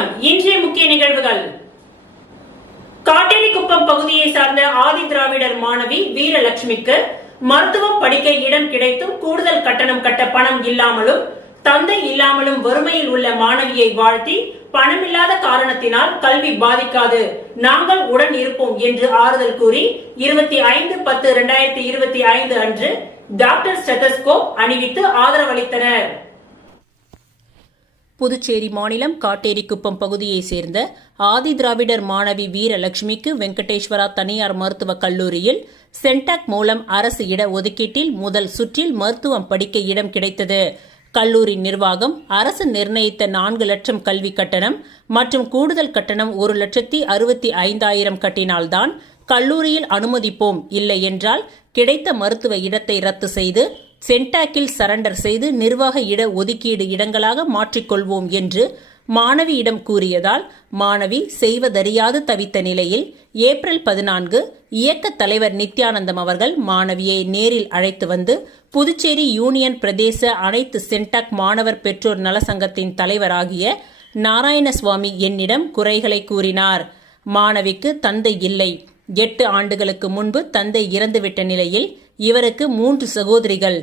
வணக்கம். இன்றைய முக்கிய நிகழ்வுகள். காட்டேரிக்குப்பம் பகுதியை சார்ந்த ஆதி திராவிடர் மாணவி வீரலட்சுமிக்கு மருத்துவம் படிக்க இடம் கிடைத்தும் கூடுதல் கட்டணம் கட்ட பணம் இல்லாமலும் தந்தை இல்லாமலும் வறுமையில் உள்ள மாணவியை வாழ்த்தி பணமில்லாத காரணத்தினால் கல்வி பாதிக்காது, நாங்கள் உடன் இருப்போம் என்று ஆறுதல் கூறி 25/10/2025 அன்று டாக்டர் ஸ்டெதஸ்கோப் அணிவித்து ஆதரவளித்தனர். புதுச்சேரி மாநிலம் காட்டேரிக்குப்பம் பகுதியை சேர்ந்த ஆதி திராவிடர் மாணவி வீரலட்சுமிக்கு வெங்கடேஸ்வரா தனியார் மருத்துவக் கல்லூரியில் சென்டாக் மூலம் அரசு இட ஒதுக்கீட்டில் முதல் சுற்றில் மருத்துவம் படிக்க இடம் கிடைத்தது. கல்லூரி நிர்வாகம் அரசு நிர்ணயித்த 4 லட்சம் கல்வி கட்டணம் மற்றும் கூடுதல் கட்டணம் 1,65,000 கட்டினால்தான் கல்லூரியில் அனுமதிப்போம், இல்லை என்றால் கிடைத்த மருத்துவ இடத்தை ரத்து செய்து சென்டாக்கில் சரண்டர் செய்து நிர்வாக இட ஒதுக்கீடு இடங்களாக மாற்றிக்கொள்வோம் என்று மாணவியிடம் கூறியதால் மாணவி செய்வதறியாது தவித்த நிலையில் ஏப்ரல் 14 இயக்க தலைவர் நித்யானந்தம் அவர்கள் மாணவியை நேரில் அழைத்து வந்து புதுச்சேரி யூனியன் பிரதேச அனைத்து சென்டாக் மாணவர் பெற்றோர் நலசங்கத்தின் தலைவராகிய நாராயணசுவாமி என்னிடம் குறைகளை கூறினார். மாணவிக்கு தந்தை இல்லை. 8 ஆண்டுகளுக்கு முன்பு தந்தை இறந்துவிட்ட நிலையில் இவருக்கு 3 சகோதரிகள்.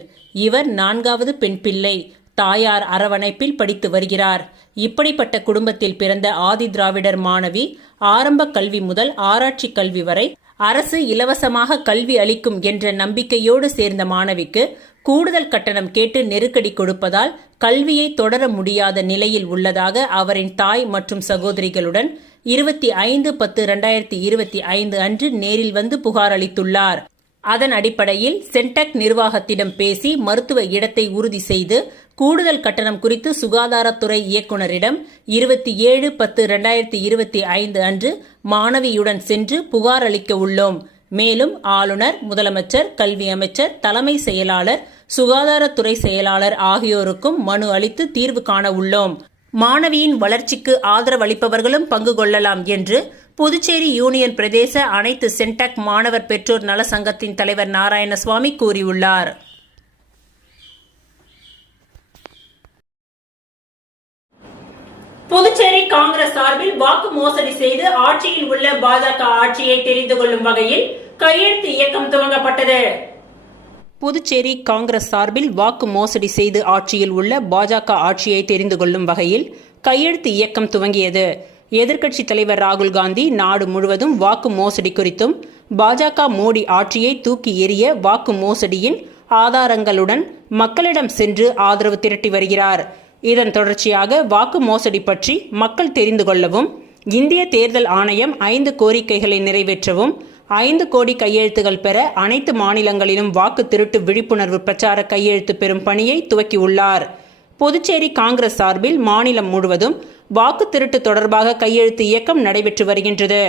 இவர் 4வது பெண் பிள்ளை. தாயார் அரவணைப்பில் படித்து வருகிறார். இப்படிப்பட்ட குடும்பத்தில் பிறந்த ஆதி திராவிடர் மாணவி ஆரம்ப கல்வி முதல் ஆராய்ச்சி கல்வி வரை அரசு இலவசமாக கல்வி அளிக்கும் என்ற நம்பிக்கையோடு சேர்ந்த மாணவிக்கு கூடுதல் கட்டணம் கேட்டு நெருக்கடி கொடுப்பதால் கல்வியை தொடர முடியாத நிலையில் உள்ளதாக அவரின் தாய் மற்றும் சகோதரிகளுடன் 25/10/2025 அன்று நேரில் வந்து புகார் அளித்துள்ளார். அதன் அடிப்படையில் சென்டாக் நிர்வாகத்திடம் பேசி மருத்துவ இடத்தை உறுதி செய்து கூடுதல் கட்டணம் குறித்து சுகாதாரத்துறை இயக்குநரிடம் 27/10/2025 அன்று மாணவியுடன் சென்று புகார் அளிக்க உள்ளோம். மேலும் ஆளுநர், முதலமைச்சர், கல்வி அமைச்சர், தலைமை செயலாளர், சுகாதாரத்துறை செயலாளர் ஆகியோருக்கும் மனு அளித்து தீர்வு காண உள்ளோம். மாணவியின் வளர்ச்சிக்கு ஆதரவளிப்பவர்களும் பங்கு கொள்ளலாம் என்று புதுச்சேரி யூனியன் பிரதேச அனைத்து சென்டாக் மாணவர் பெற்றோர் நல சங்கத்தின் தலைவர் நாராயணசுவாமி கூறியுள்ளார். புதுச்சேரி காங்கிரஸ் சார்பில் வாக்கு மோசடி செய்து ஆட்சியில் உள்ள பாஜக ஆட்சியை தெரிந்து கொள்ளும் வகையில் கையெழுத்து இயக்கம் துவங்கப்பட்டது. புதுச்சேரி காங்கிரஸ் சார்பில் வாக்கு மோசடி செய்து ஆட்சியில் உள்ள பாஜக ஆட்சியை தெரிந்து கொள்ளும் வகையில் கையெழுத்து இயக்கம் துவங்கியது. எதிர்க்கட்சித் தலைவர் ராகுல் காந்தி நாடு முழுவதும் வாக்கு மோசடி குறித்தும் பாஜக மோடி ஆட்சியை தூக்கி எறிய வாக்கு மோசடியின் ஆதாரங்களுடன் மக்களிடம் சென்று ஆதரவு திரட்டி வருகிறார். இதன் தொடர்ச்சியாக வாக்கு மோசடி பற்றி மக்கள் தெரிந்து கொள்ளவும் இந்திய தேர்தல் ஆணையம் 5 கோரிக்கைகளை நிறைவேற்றவும் 5 கோடி கையெழுத்துகள் பெற அனைத்து மாநிலங்களிலும் வாக்கு திருட்டு விழிப்புணர்வு பிரச்சார கையெழுத்து பெறும் பணியை துவக்கியுள்ளார். புதுச்சேரி காங்கிரஸ் சார்பில் மாநிலம் முழுவதும் வாக்கு திருட்டு தொடர்பாக கையெழுத்து இயக்கம் நடைபெற்று வருகின்றது.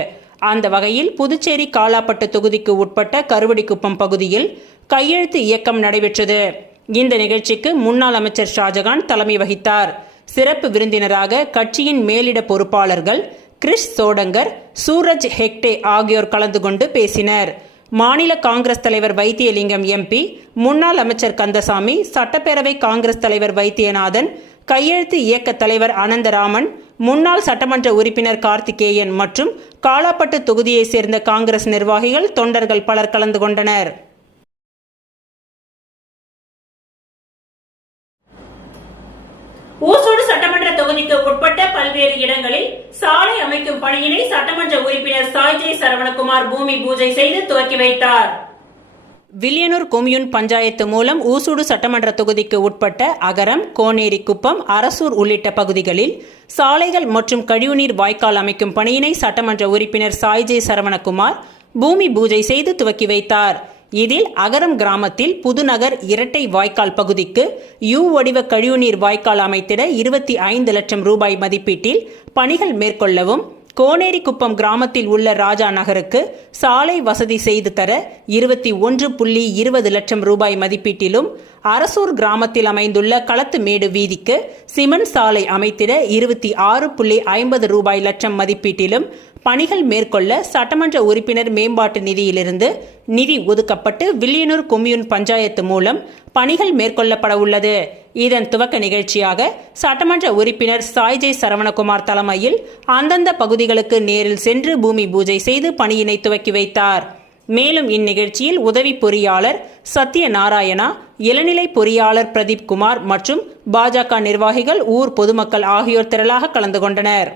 அந்த வகையில் புதுச்சேரி காலாப்பட்டு தொகுதிக்கு உட்பட்ட கருவடிக்குப்பம் பகுதியில் கையெழுத்து இயக்கம் நடைபெற்றது. இந்த நிகழ்ச்சிக்கு முன்னாள் அமைச்சர் ஷாஜகான் தலைமை வகித்தார். சிறப்பு விருந்தினராக கட்சியின் மேலிட பொறுப்பாளர்கள் கிரிஷ் சோடங்கர், சூரஜ் ஹெக்டே ஆகியோர் கலந்து கொண்டு பேசினர். மாநில காங்கிரஸ் தலைவர் வைத்தியலிங்கம் எம்பி, முன்னாள் அமைச்சர் கந்தசாமி, சட்டப்பேரவை காங்கிரஸ் தலைவர் வைத்தியநாதன், கையெழுத்து இயக்க தலைவர் அனந்தராமன், முன்னாள் சட்டமன்ற உறுப்பினர் கார்த்திகேயன் மற்றும் காலாப்பட்டு தொகுதியை சேர்ந்த காங்கிரஸ் நிர்வாகிகள், தொண்டர்கள் பலர் கலந்து கொண்டனர். ஊசூடு சட்டமன்ற தொகுதிக்கு உட்பட்ட பல்வேறு இடங்களில் சாலை அமைக்கும் பணியினை சட்டமன்ற உறுப்பினர் சாய்ஜே சரவணகுமார் பூமி பூஜை செய்து துவக்கி வைத்தார். வில்லியனூர் கொம்யூன் பஞ்சாயத்து மூலம் ஊசூடு சட்டமன்ற தொகுதிக்கு உட்பட்ட அகரம், கோனேரிக்குப்பம், அரசூர் உள்ளிட்ட பகுதிகளில் சாலைகள் மற்றும் கழிவுநீர் வாய்க்கால் அமைக்கும் பணியினை சட்டமன்ற உறுப்பினர் சாய்ஜே சரவணகுமார் பூமி பூஜை செய்து துவக்கி வைத்தார். இதில் அகரம் கிராமத்தில் புதுநகர் இரட்டை வாய்க்கால் பகுதிக்கு யூ வடிவ கழிவுநீர் வாய்க்கால் அமைத்திட 25 லட்சம் ரூபாய் மதிப்பீட்டில் பணிகள் மேற்கொள்ளவும், கோனேரிக்குப்பம் கிராமத்தில் உள்ள ராஜா நகருக்கு சாலை வசதி செய்து தர 21.20 லட்சம் ரூபாய் மதிப்பீட்டிலும், அரசூர் கிராமத்தில் அமைந்துள்ள களத்துமேடு வீதிக்கு சிமெண்ட் சாலை அமைத்திட 26.50 ரூபாய் லட்சம் மதிப்பீட்டிலும் பணிகள் மேற்கொள்ள சட்டமன்ற உறுப்பினர் மேம்பாட்டு நிதியிலிருந்து நிதி ஒதுக்கப்பட்டு வில்லியனூர் கொம்யூன் பஞ்சாயத்து மூலம் பணிகள் மேற்கொள்ளப்பட உள்ளது. இதன் துவக்க நிகழ்ச்சியாக சட்டமன்ற உறுப்பினர் சாய்ஜய் சரவணகுமார் தலைமையில் அந்தந்த பகுதிகளுக்கு நேரில் சென்று பூமி பூஜை செய்து பணியினை துவக்கி வைத்தார். மேலும் இந்நிகழ்ச்சியில் உதவி பொறியாளர் சத்யநாராயணா, இளநிலை பொறியாளர் பிரதீப் குமார் மற்றும் பாஜக நிர்வாகிகள், ஊர் பொதுமக்கள் ஆகியோர் திரளாக கலந்து கொண்டனர்.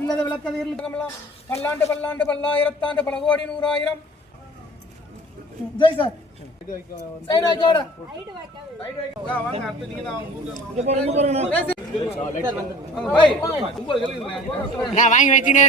இல்லத விளக்கதில் பல்லாண்டு பல்லாண்டு பல்லாயிரத்தாண்டு பல கோடி நூறாயிரம். ஜெய் சார் வாங்கி வச்சுனே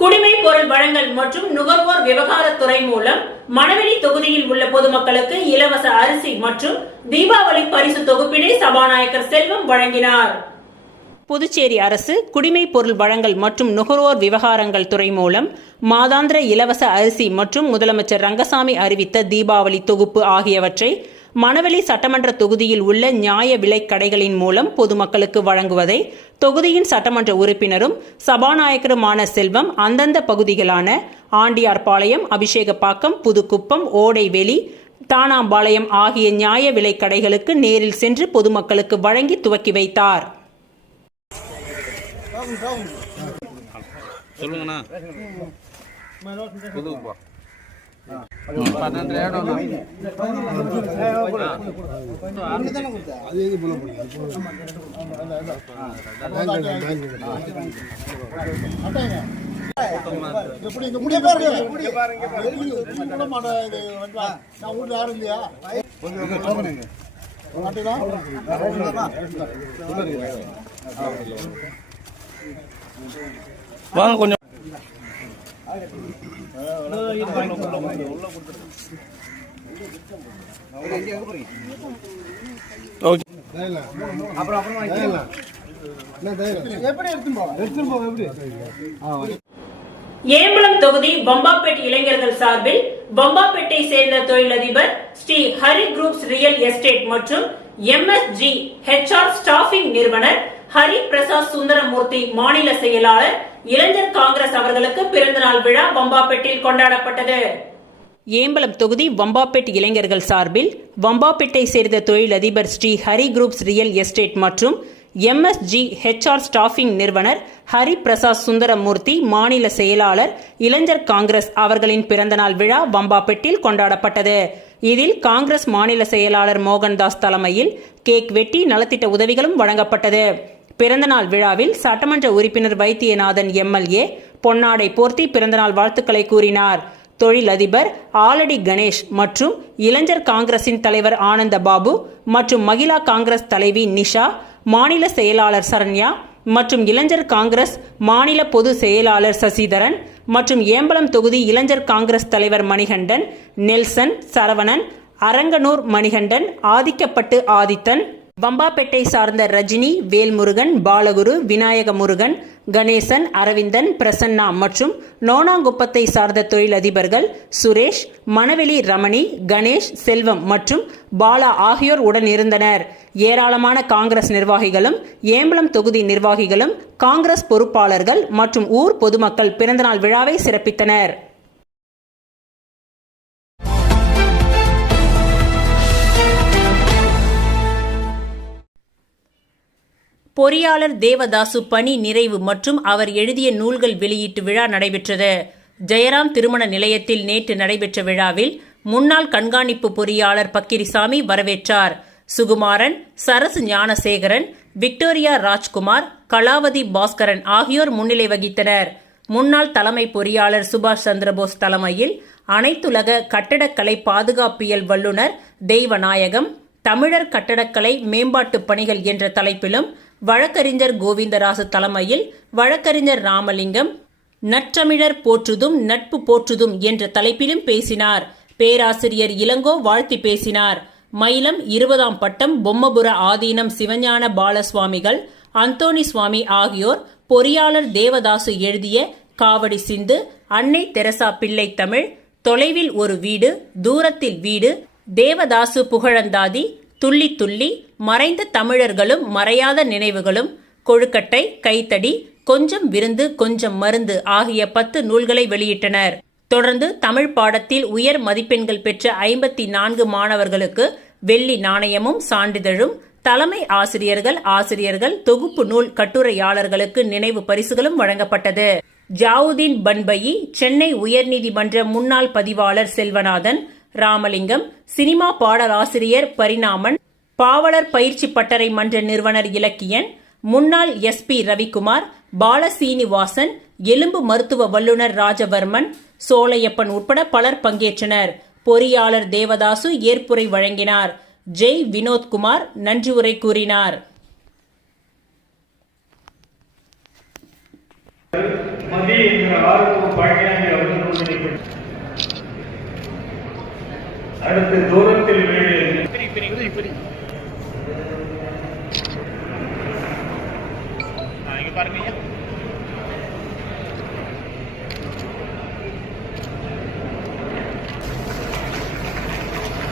குடிமை பொருள் வழங்கல் மற்றும் நுகர்வோர் விவகாரத்துறை மூலம் மணவெளி தொகுதியில் உள்ள பொதுமக்களுக்கு இலவச அரிசி மற்றும் தீபாவளி பரிசு தொகுப்பினை சபாநாயகர் செல்வம் வழங்கினார். புதுச்சேரி அரசு குடிமை பொருள் வழங்கல் மற்றும் நுகர்வோர் விவகாரங்கள் துறை மூலம் மாதாந்திர இலவச அரிசி மற்றும் முதலமைச்சர் ரங்கசாமி அறிவித்த தீபாவளி தொகுப்பு ஆகியவற்றை மணவெளி சட்டமன்ற தொகுதியில் உள்ள நியாய விலைக் கடைகளின் மூலம் பொதுமக்களுக்கு வழங்குவதை தொகுதியின் சட்டமன்ற உறுப்பினரும் சபாநாயகருமான செல்வம் அந்தந்த பகுதிகளான ஆண்டியார்பாளையம், அபிஷேகப்பாக்கம், புதுக்குப்பம், ஓடைவெளி, தானாம்பாளையம் ஆகிய நியாய விலைக் கடைகளுக்கு நேரில் சென்று பொதுமக்களுக்கு வழங்கி துவக்கி வைத்தார். வாங்க கொஞ்சம் ஏம்பலம் தொகுதி பம்பாப்பேட் இளைஞர்கள் சார்பில் பம்பாப்பேட்டை சேர்ந்த தொழிலதிபர் Sri Hari groups real estate மற்றும் MSG HR ஸ்டாஃபிங் நிறுவனர் ஹரி பிரசாத் சுந்தரமூர்த்தி மாநில செயலாளர் இளைஞர் காங்கிரஸ் அவர்களுக்கு பிறந்தநாள் விழா பம்பாப்பேட்டில் கொண்டாடப்பட்டது. ஏம்பலம் தொகுதி வம்பாப்பேட் இளைஞர்கள் சார்பில் வம்பாப்பேட்டை சேர்ந்த தொழிலதிபர் Sri Hari groups real estate மற்றும் MSG HR ஸ்டாஃபிங் நிறுவனர் ஹரி பிரசாத் சுந்தரமூர்த்தி மாநில செயலாளர் இளைஞர் காங்கிரஸ் அவர்களின் பிறந்தநாள் விழா வம்பாப்பேட்டில் கொண்டாடப்பட்டது. இதில் காங்கிரஸ் மாநில செயலாளர் மோகன்தாஸ் தலைமையில் கேக் வெட்டி நலத்திட்ட உதவிகளும் வழங்கப்பட்டது. பிறந்தநாள் விழாவில் சட்டமன்ற உறுப்பினர் வைத்தியநாதன் MLA பொன்னாடை போர்த்தி பிறந்தநாள் வாழ்த்துக்களை கூறினார். தொழிலதிபர் ஆலடி கணேஷ் மற்றும் இளைஞர் காங்கிரசின் தலைவர் ஆனந்த பாபு மற்றும் மகிழா காங்கிரஸ் தலைவி நிஷா, மாநில செயலாளர் சரண்யா மற்றும் இளைஞர் காங்கிரஸ் மாநில பொது செயலாளர் சசிதரன் மற்றும் ஏம்பலம் தொகுதி இளைஞர் காங்கிரஸ் தலைவர் மணிகண்டன், நெல்சன், சரவணன், அரங்கனூர் மணிகண்டன், ஆதிக்கப்பட்டு ஆதித்தன், வம்பாப்பேட்டை சார்ந்த ரஜினி, வேல்முருகன், பாலகுரு, விநாயக முருகன், கணேசன், அரவிந்தன், பிரசன்னா மற்றும் நோனாங்குப்பத்தை சார்ந்த தொழிலதிபர்கள் சுரேஷ், மணவெளி ரமணி, கணேஷ், செல்வம் மற்றும் பாலா ஆகியோர் உடன் இருந்தனர். ஏராளமான காங்கிரஸ் நிர்வாகிகளும் ஏம்பலம் தொகுதி நிர்வாகிகளும் காங்கிரஸ் பொறுப்பாளர்கள் மற்றும் ஊர் பொதுமக்கள் பிறந்தநாள் விழாவை சிறப்பித்தனர். பொறியாளர் தேவதாசு பணி நிறைவு மற்றும் அவர் எழுதிய நூல்கள் வெளியீட்டு விழா நடைபெற்றது. ஜெயராம் திருமண நிலையத்தில் நேற்று நடைபெற்ற விழாவில் முன்னாள் கண்காணிப்பு பொறியாளர் பக்கிரிசாமி வரவேற்றார். சுகுமாரன், சரசு ஞானசேகரன், விக்டோரியா ராஜ்குமார், கலாவதி பாஸ்கரன் ஆகியோர் முன்னிலை வகித்தனர். முன்னாள் தலைமை பொறியாளர் சுபாஷ் சந்திரபோஸ் தலைமையில் அனைத்துலக கட்டடக்கலை பாதுகாப்பியல் வல்லுநர் தெய்வநாயகம், தமிழர் கட்டடக்கலை மேம்பாட்டு பணிகள் என்ற தலைப்பிலும், வழக்கறிஞர் கோவிந்தராசு தலைமையில் வழக்கறிஞர் ராமலிங்கம் நற்றமிழர் போற்றுதும் நட்பு போற்றுதும் என்ற தலைப்பிலும் பேசினார். பேராசிரியர் இளங்கோ வாழ்த்தி பேசினார். மயிலம் 20ஆம் பட்டம் பொம்மபுர ஆதீனம் சிவஞான பாலசுவாமிகள், அந்தோணி சுவாமி ஆகியோர் பொறியாளர் தேவதாசு எழுதிய காவடி சிந்து, அன்னை தெரசா பிள்ளை தமிழ், தொலைவில் ஒரு வீடு தூரத்தில் வீடு, தேவதாசு புகழந்தாதி, துள்ளி துள்ளி, மறைந்த தமிழர்களும் மறையாத நினைவுகளும், கொழுக்கட்டை, கைத்தடி, கொஞ்சம் விருந்து கொஞ்சம் மருந்து ஆகிய 10 நூல்களை வெளியிட்டனர். தொடர்ந்து தமிழ் பாடத்தில் உயர் மதிப்பெண்கள் பெற்ற 54 மாணவர்களுக்கு வெள்ளி நாணயமும் சான்றிதழும், தலைமை ஆசிரியர்கள், தொகுப்பு நூல் கட்டுரையாளர்களுக்கு நினைவு பரிசுகளும் வழங்கப்பட்டது. ஜாவுதீன் பன்பயி, சென்னை உயர்நீதிமன்ற முன்னாள் பதிவாளர் செல்வநாதன், ராமலிங்கம், சினிமா பாடலாசிரியர் பரிணாமன், பாவலர் பயிற்சி பட்டறை மன்ற நிறுவனர் இலக்கியன், முன்னாள் SP ரவிக்குமார், பாலசீனிவாசன், எலும்பு மருத்துவ வல்லுநர் ராஜவர்மன், சோலையப்பன் உட்பட பலர் பங்கேற்றனர். பொறியாளர் தேவதாசு ஏற்புரை வழங்கினார். ஜெய் வினோத்குமார் நன்றி உரை கூறினார். அடுத்து தூரத்தில் வீடு பாருங்க.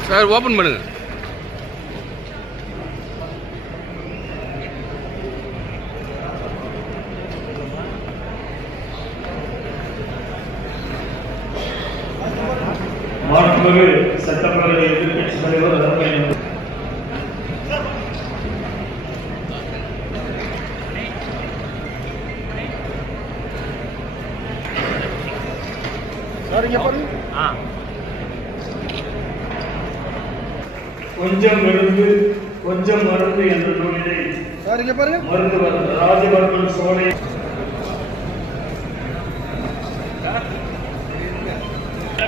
சார் ஓபன் பண்ணுங்க. மாண்புமிகு சட்டப்பேரவை எதிர்க்கட்சி தலைவர் கொஞ்சம் விருந்து கொஞ்சம் மருந்து என்ற நூலினை மருத்துவர் ராஜவர்மன் சோலை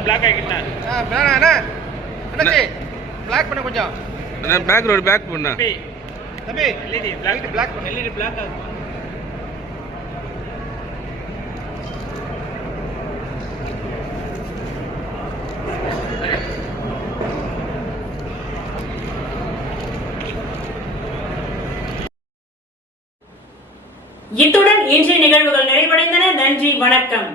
பிளாக் ஆகிட்டேன். பிளாக் பண்ண கொஞ்சம் பேக் பண்ண தம்பி எல்இடி பிளாக் பண்ண எல்இடி பிளாக் ஆகும். இத்துடன் இன்றைய நிகழ்வுகள் நிறைவடைந்தன. நன்றி, வணக்கம்.